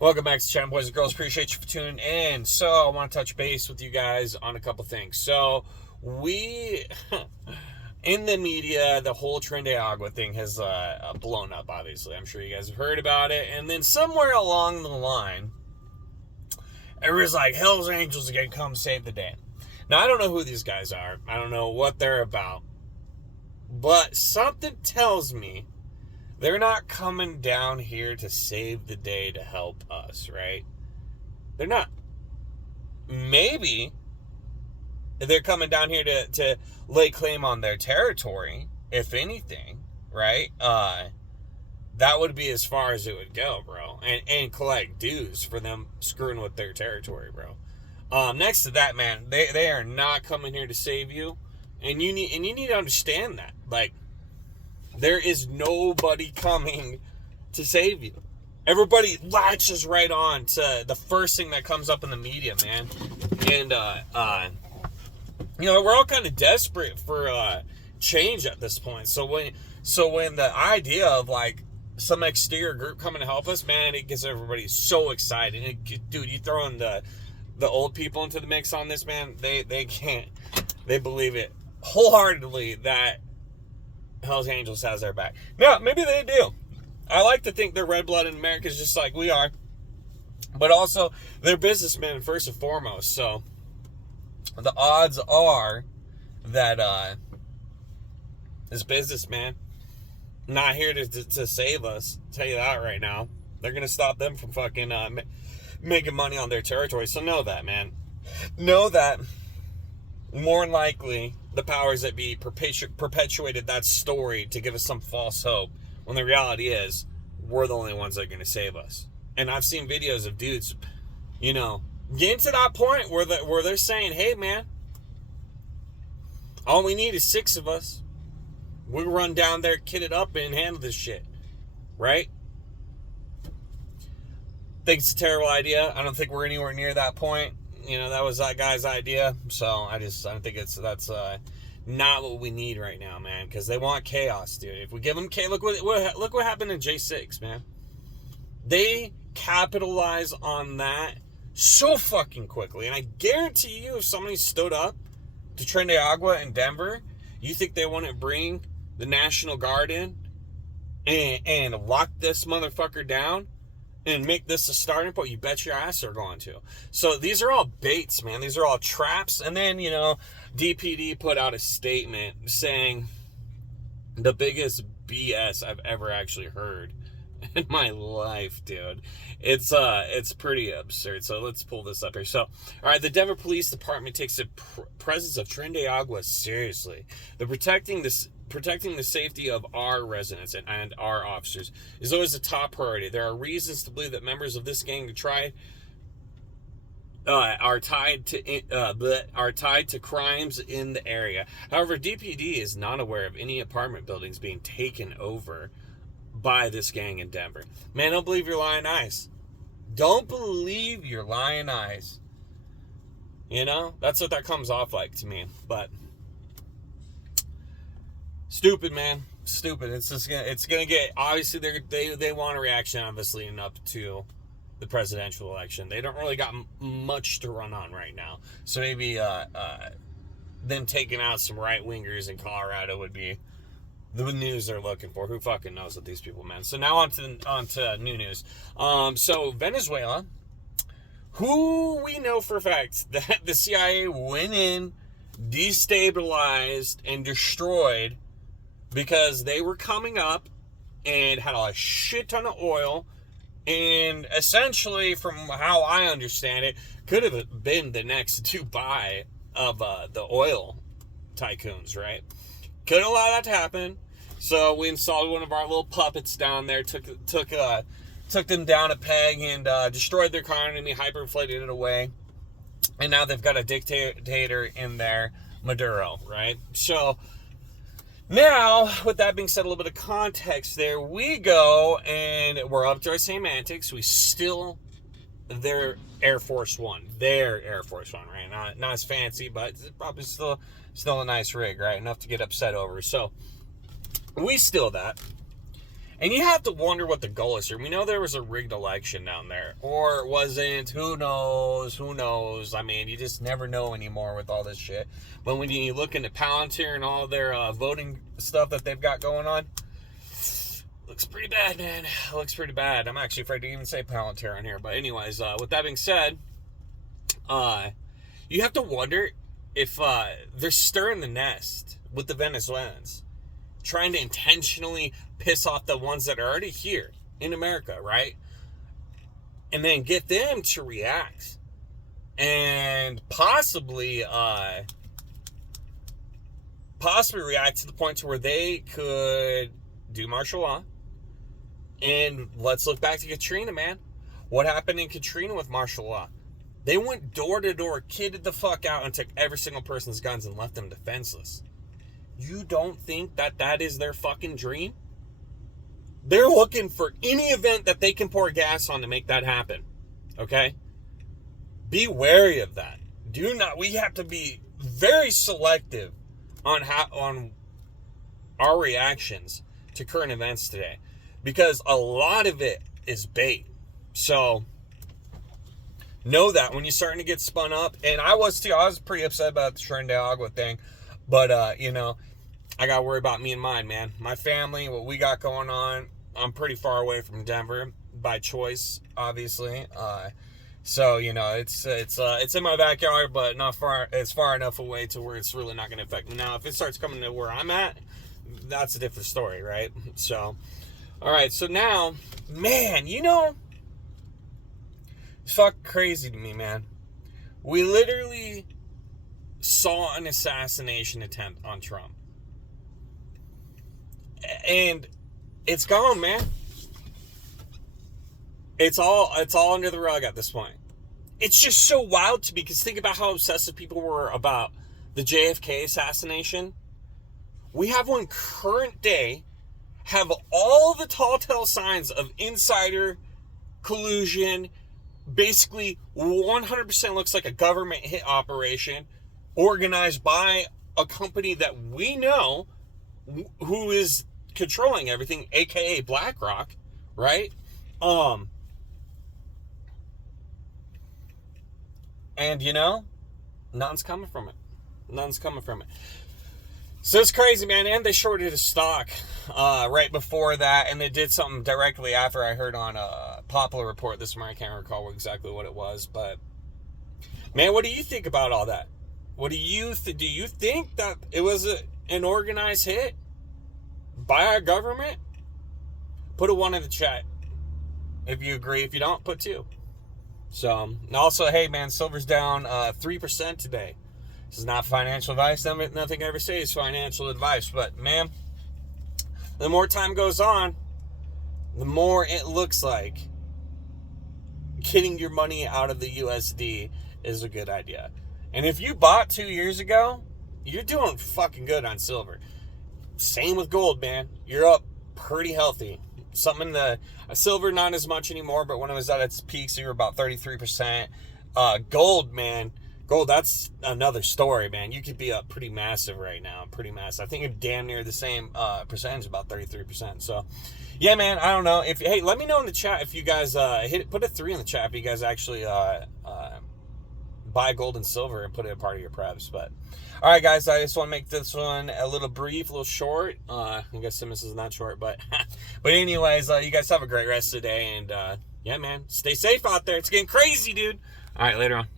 Welcome back to the channel, boys and girls. Appreciate you for tuning in. So, I want to touch base with you guys on a couple things. So, in the media, the whole Tren de Agua thing has blown up, obviously. I'm sure you guys have heard about it. And then somewhere along the line, everybody's like, Hell's Angels are going to come save the day. Now, I don't know who these guys are. I don't know what they're about. But something tells me they're not coming down here to save the day to help us, right? They're not. Maybe they're coming down here to lay claim on their territory, if anything, right? That would be as far as it would go, bro. And collect dues for them screwing with their territory, bro. Next to that, man, they are not coming here to save you. And you need to understand that. Like, there is nobody coming to save you. Everybody latches right on to the first thing that comes up in the media, man. And, we're all kind of desperate for change at this point. So when the idea of, like, some exterior group coming to help us, man, it gets everybody so excited. Dude, you throw in the old people into the mix on this, man, they can't. They believe it wholeheartedly that Hell's Angels has their back. Now, maybe they do. I like to think they're red-blooded Americans just like we are. But also, they're businessmen first and foremost. So, the odds are that this businessman not here to save us. I'll tell you that right now. They're going to stop them from fucking making money on their territory. So know that, man. Know that more than likely the powers that be perpetuated that story to give us some false hope, when the reality is we're the only ones that are going to save us. And I've seen videos of dudes, getting to that point where they're saying, hey, man, all we need is 6 of us. We'll run down there, kit it up, and handle this shit. Right? Think it's a terrible idea. I don't think we're anywhere near that point. That was that guy's idea. So I don't think that's not what we need right now, man. Because they want chaos, dude. If we give them chaos, look what happened in J6, man. They capitalize on that so fucking quickly. And I guarantee you, if somebody stood up to Tren de Agua in Denver, you think they wouldn't bring the National Guard in and lock this motherfucker down and make this a starting point? You bet your ass they're going to. So these are all baits, man. These are all traps. And then, DPD put out a statement saying the biggest BS I've ever actually heard in my life, dude. It's pretty absurd. So let's pull this up here. So, all right, the Denver Police Department takes the presence of Tren de Agua seriously. They're protecting the safety of our residents and our officers is always a top priority. There are reasons to believe that members of this gang are tied to crimes in the area. However, DPD is not aware of any apartment buildings being taken over by this gang in Denver. Man, don't believe your lying eyes. Don't believe your lying eyes. That's what that comes off like to me. But stupid, man. Stupid. It's gonna get, obviously they want a reaction out of this leading up to the presidential election. They don't really got much to run on right now. So maybe them taking out some right wingers in Colorado would be the news they're looking for. Who fucking knows with these people, man? So now on to new news. So Venezuela, who we know for a fact that the CIA went in, destabilized, and destroyed because they were coming up and had a shit ton of oil, and essentially, from how I understand it, could have been the next Dubai of the oil tycoons, right? Couldn't allow that to happen. So we installed one of our little puppets down there, took them down a peg, and destroyed their economy, hyperinflated it away. And now they've got a dictator in there, Maduro, right? So now, with that being said, a little bit of context there, we go and we're up to our same antics. We still their Air Force One, right? Not as fancy, but it's probably still a nice rig, right? Enough to get upset over. So we steal that, And you have to wonder what the goal is here. We know there was a rigged election down there. Or it wasn't. Who knows? Who knows? I mean, you just never know anymore with all this shit. But when you look into Palantir and all their voting stuff that they've got going on, looks pretty bad, man. Looks pretty bad. I'm actually afraid to even say Palantir on here. But anyways, with that being said, you have to wonder if they're stirring the nest with the Venezuelans, trying to intentionally piss off the ones that are already here in America, right? And then get them to react. And possibly react to the point to where they could do martial law. And let's look back to Katrina, man. What happened in Katrina with martial law? They went door to door, kidded the fuck out, and took every single person's guns and left them defenseless. You don't think that is their fucking dream? They're looking for any event that they can pour gas on to make that happen. Okay? Be wary of that. We have to be very selective on our reactions to current events today, because a lot of it is bait. So know that when you're starting to get spun up, and I was too. I was pretty upset about the Trinidad Agua thing, but I got to worry about me and mine, man. My family, what we got going on. I'm pretty far away from Denver by choice, obviously. So, it's in my backyard, but not far. It's far enough away to where it's really not going to affect me. Now, if it starts coming to where I'm at, that's a different story, right? So, all right. So now, man, it's fucking crazy to me, man. We literally saw an assassination attempt on Trump. And it's gone, man. It's all under the rug at this point. It's just so wild to me, because think about how obsessive people were about the JFK assassination. We have one current day, have all the tall tale signs of insider collusion. Basically, 100% looks like a government hit operation organized by a company that we know who is controlling everything, aka BlackRock, right? And nothing's coming from it. Nothing's coming from it. So it's crazy, man. And they shorted a stock right before that, and they did something directly after. I heard on a Popular Report this morning. I can't recall exactly what it was, but man, what do you think about all that? What do you do? You think that it was an organized hit by our government? Put a 1 in the chat if you agree. If you don't, put 2. So, and also, hey man, silver's down 3% today. This is not financial advice. Nothing I ever say is financial advice. But man, the more time goes on, the more it looks like getting your money out of the USD is a good idea. And if you bought 2 years ago, you're doing fucking good on silver. Same with gold, man. You're up pretty healthy. Something in the silver, not as much anymore, but when it was at its peaks, you were about 33%. Gold, man. Gold, that's another story, man. You could be up pretty massive right now. Pretty massive. I think you're damn near the same percentage, about 33%. So, yeah, man, I don't know. Hey, let me know in the chat if you guys put a 3 in the chat if you guys actually buy gold and silver and put it a part of your preps. But all right, guys, I just want to make this one a little brief, a little short. I guess this is not short, but anyways, you guys have a great rest of the day, and yeah, man, stay safe out there. It's getting crazy, dude. All right, later on.